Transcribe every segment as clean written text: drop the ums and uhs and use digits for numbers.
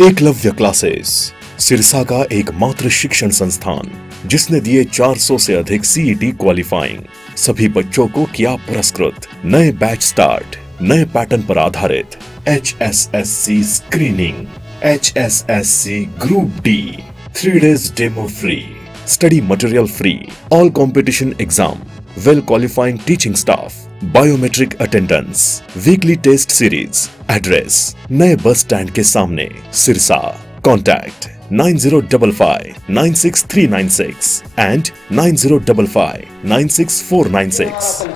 Eklavya classes Sirsa का एकमात्र शिक्षण संस्थान जिसने दिए 400 से अधिक सीईटी क्वालिफाइंग। सभी बच्चों को किया पुरस्कृत। नए बैच स्टार्ट, नए पैटर्न पर आधारित HSSC screening, HSSC group D, 3 days demo free, study material free, all competition exam, well qualifying teaching staff, biometric attendance, weekly test series. Address नए बस स्टैंड के सामने, सिरसा। Contact 9055966396 and 9055966496।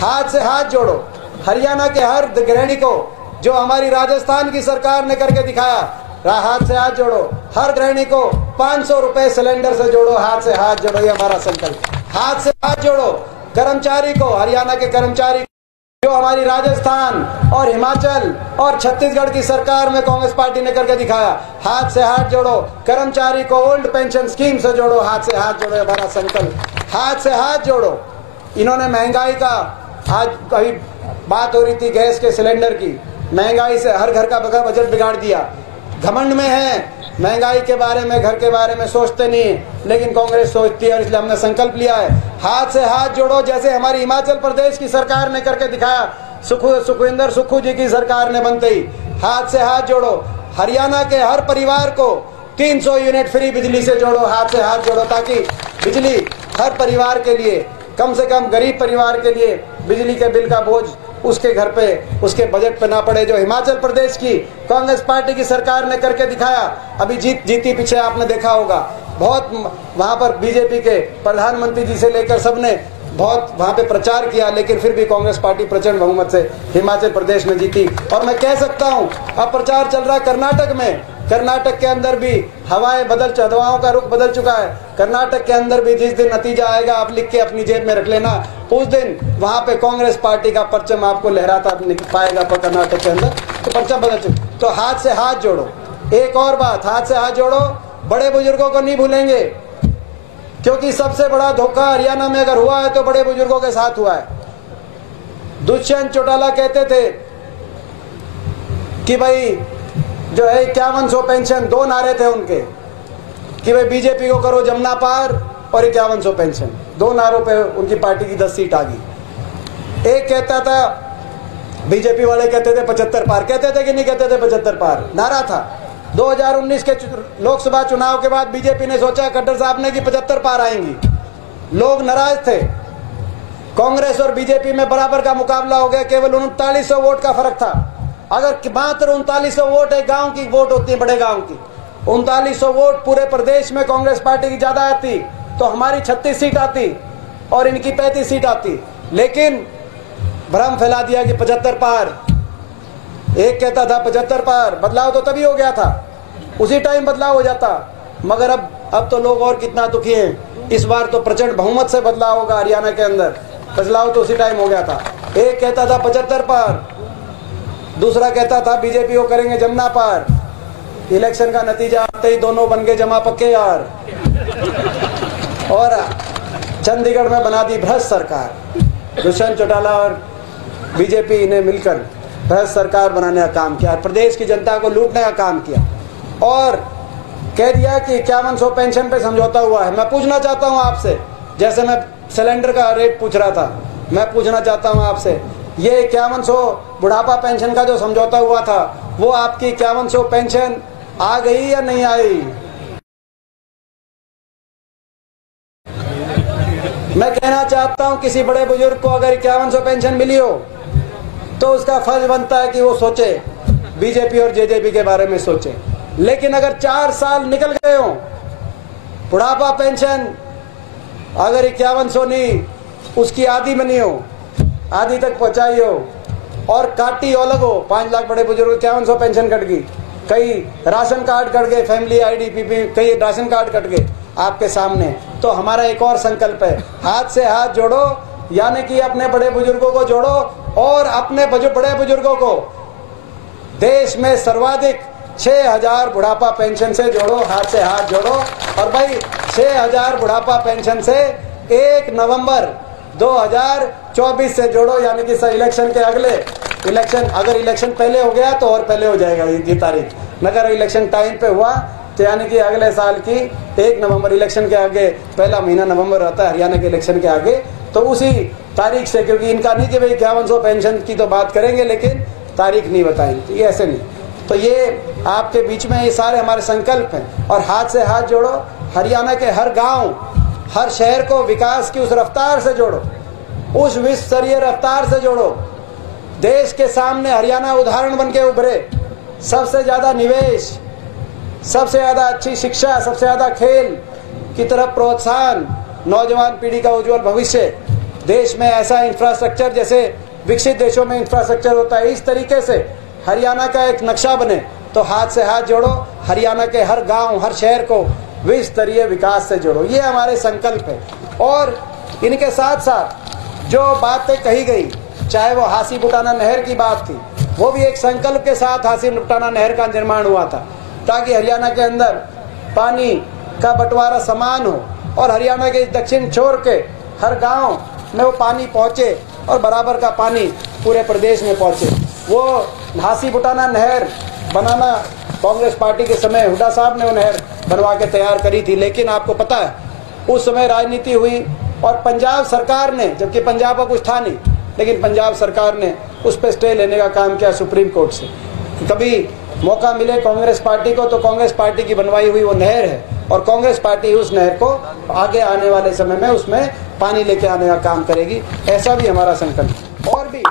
हाथ से हाथ जोड़ो हरियाणा के हर गृहिणी को, जो हमारी राजस्थान की सरकार ने करके दिखाया। हाथ से हाथ जोड़ो हर गृहिणी को 500 रुपए सिलेंडर से जोड़ो। हाथ से हाथ जोड़ो, ये हमारा संकल्प। हाथ से हाथ जोड़ो कर्मचारी को, हरियाणा के कर्मचारी जो हमारी राजस्थान और हिमाचल और छत्तीसगढ़ की सरकार में कांग्रेस पार्टी ने करके दिखाया। हाथ से हाथ जोड़ो कर्मचारी को ओल्ड पेंशन स्कीम से जोड़ो। हाथ से हाथ जोड़ो, हमारा संकल्प। हाथ से हाथ जोड़ो। इन्होंने महंगाई का, आज कभी बात हो रही थी गैस के सिलेंडर की, महंगाई से हर घर का बजट बिगाड़ दिया। घमंड में है, महंगाई के बारे में, घर के बारे में सोचते नहीं है, लेकिन कांग्रेस सोचती है और इसलिए हमने संकल्प लिया है। हाथ से हाथ जोड़ो, जैसे हमारी हिमाचल प्रदेश की सरकार ने करके दिखाया, सुखविंदर सुक्खू जी की सरकार ने बनते ही। हाथ से हाथ जोड़ो हरियाणा के हर परिवार को 300 यूनिट फ्री बिजली से जोड़ो। हाथ से हाथ जोड़ो ताकि बिजली हर परिवार के लिए, कम से कम गरीब परिवार के लिए बिजली के बिल का बोझ उसके घर पे, उसके बजट पे ना पड़े। जो हिमाचल प्रदेश की कांग्रेस पार्टी की सरकार ने करके दिखाया, अभी जीती पीछे आपने देखा होगा, बहुत वहां पर बीजेपी के प्रधानमंत्री जी से लेकर सबने बहुत वहां पे प्रचार किया, लेकिन फिर भी कांग्रेस पार्टी प्रचंड बहुमत से हिमाचल प्रदेश में जीती। और मैं कह सकता हूं, अब प्रचार चल रहा है कर्नाटक में। कर्नाटक के अंदर भी हवाओं का रुख बदल चुका है। कर्नाटक के अंदर भी जिस दिन नतीजा आएगा, आप लिख के अपनी जेब में रख लेना, उस दिन वहां पे कांग्रेस पार्टी का परचम आपको लहराता पाएगा। पर कर्नाटक के अंदर तो परचम बदल चुका। तो हाथ से हाथ जोड़ो। एक और बात, हाथ से हाथ जोड़ो, बड़े बुजुर्गों को नहीं भूलेंगे, क्योंकि सबसे बड़ा धोखा हरियाणा में अगर हुआ है तो बड़े बुजुर्गों के साथ हुआ है। दुष्यंत चौटाला कहते थे कि भाई जो है 5100 पेंशन, 2 नारे थे उनके कि भाई बीजेपी को करो जमुना पार और 5100 पेंशन। 2 नारों पे उनकी पार्टी की 10 सीट आ गई। एक कहता था, बीजेपी वाले कहते थे 75 पार, कहते थे कि नहीं कहते थे 75 पार, नारा था। 2019 के लोकसभा चुनाव के बाद बीजेपी ने सोचा, खट्टर साहब ने, कि 75 पार आएंगी। लोग नाराज थे। कांग्रेस और बीजेपी में बराबर का मुकाबला हो गया, केवल 3900 वोट का फर्क था। अगर मात्र 3900 वोट एक गांव की वोट होती है, बड़े गांव की 3900 वोट पूरे प्रदेश में कांग्रेस पार्टी की ज्यादा आती तो हमारी 36 सीट आती और इनकी 35 सीट आती। लेकिन भ्रम फैला दिया कि 75 पार। एक कहता था 75 पार। बदलाव तो तभी हो गया था, उसी टाइम बदलाव हो जाता। मगर अब तो लोग और कितना दुखी हैं। इस बार तो प्रचंड बहुमत से बदलाव होगा हरियाणा के अंदर। बदलाव तो उसी टाइम हो गया था। एक कहता था 75 पार, दूसरा कहता था बीजेपी को करेंगे जमुना पार। इलेक्शन का नतीजा आते ही दोनों बन गए जमा पक्के यार, और चंडीगढ़ में बना दी भ्रष्ट सरकार। दुष्यंत चौटाला और बीजेपी ने मिलकर भ्रष्ट सरकार बनाने का काम किया, प्रदेश की जनता को लूटने का काम किया और कह दिया कि 5100 पेंशन पे समझौता हुआ है। मैं पूछना चाहता हूं आपसे, जैसे मैं सिलेंडर का रेट पूछ रहा था, मैं पूछना चाहता हूं आपसे, ये 5100 बुढ़ापा पेंशन का जो समझौता हुआ था, वो आपकी 5100 पेंशन आ गई या नहीं आई? मैं कहना चाहता हूं, किसी बड़े बुजुर्ग को अगर 5100 पेंशन मिली हो तो उसका फर्ज बनता है कि वो सोचे, बीजेपी और जेजेपी के बारे में सोचे। लेकिन अगर 4 साल निकल गए हो, बुढ़ापा पेंशन अगर 5100 नहीं, उसकी आधी में नहीं हो, आधी तक पहुंचाई हो और काटी अलग हो, 5 लाख बड़े बुजुर्ग 5100 पेंशन कट गई, कई राशन कार्ड कट गए, फैमिली आईडीपीपी, कई राशन कार्ड कट गए आपके सामने। तो हमारा एक और संकल्प है, हाथ से हाथ जोड़ो, यानी कि अपने बड़े बुजुर्गों को जोड़ो और अपने बड़े बुजुर्गों को देश में सर्वाधिक 6000 बुढ़ापा पेंशन से जोड़ो। हाथ से हाथ जोड़ो और भाई 6000 बुढ़ापा पेंशन से 1 नवंबर 2024 से जोड़ो, यानी कि इलेक्शन के अगले इलेक्शन, अगर इलेक्शन पहले हो गया तो और पहले हो जाएगा ये तारीख। नगर इलेक्शन टाइम पे हुआ, तो यानी कि अगले साल की 1 नवंबर इलेक्शन के आगे, पहला महीना नवंबर रहता है हरियाणा के इलेक्शन के आगे, तो उसी तारीख से, क्योंकि इनका नहीं कि भाई 5100 पेंशन की तो बात करेंगे लेकिन तारीख नहीं बताएंगे, ये ऐसे नहीं। तो ये आपके बीच में ये सारे हमारे संकल्प हैं। और हाथ से हाथ जोड़ो, हरियाणा के हर गांव, हर शहर को विकास की उस रफ्तार से जोड़ो, उस विश्व स्तरीय रफ्तार से जोड़ो। देश के सामने हरियाणा उदाहरण बन के उभरे, सबसे ज़्यादा निवेश, सबसे ज़्यादा अच्छी शिक्षा, सबसे ज़्यादा खेल की तरफ प्रोत्साहन, नौजवान पीढ़ी का उज्जवल भविष्य, देश में ऐसा इंफ्रास्ट्रक्चर जैसे विकसित देशों में इंफ्रास्ट्रक्चर होता है, इस तरीके से हरियाणा का एक नक्शा बने। तो हाथ से हाथ जोड़ो, हरियाणा के हर गांव, हर शहर को विश्व स्तरीय विकास से जोड़ो, ये हमारे संकल्प है। और इनके साथ साथ जो बातें कही गई, चाहे वो हासी बुटाना नहर की बात थी, वो भी एक संकल्प के साथ हासी बुटाना नहर का निर्माण हुआ था, ताकि हरियाणा के अंदर पानी का बंटवारा समान हो और हरियाणा के दक्षिण छोर के हर गांव में वो पानी पहुंचे और बराबर का पानी पूरे प्रदेश में पहुंचे। वो हासी बुटाना नहर बनाना कांग्रेस पार्टी के समय हुड्डा साहब ने वो नहर बनवा के तैयार करी थी, लेकिन आपको पता है उस समय राजनीति हुई और पंजाब सरकार ने, जबकि पंजाब का कुछ था नहीं, लेकिन पंजाब सरकार ने उस पर स्टे लेने का काम किया सुप्रीम कोर्ट से। कभी मौका मिले कांग्रेस पार्टी को तो कांग्रेस पार्टी की बनवाई हुई वो नहर है और कांग्रेस पार्टी उस नहर को आगे आने वाले समय में उसमें पानी लेके आने का काम करेगी, ऐसा भी हमारा संकल्प। और भी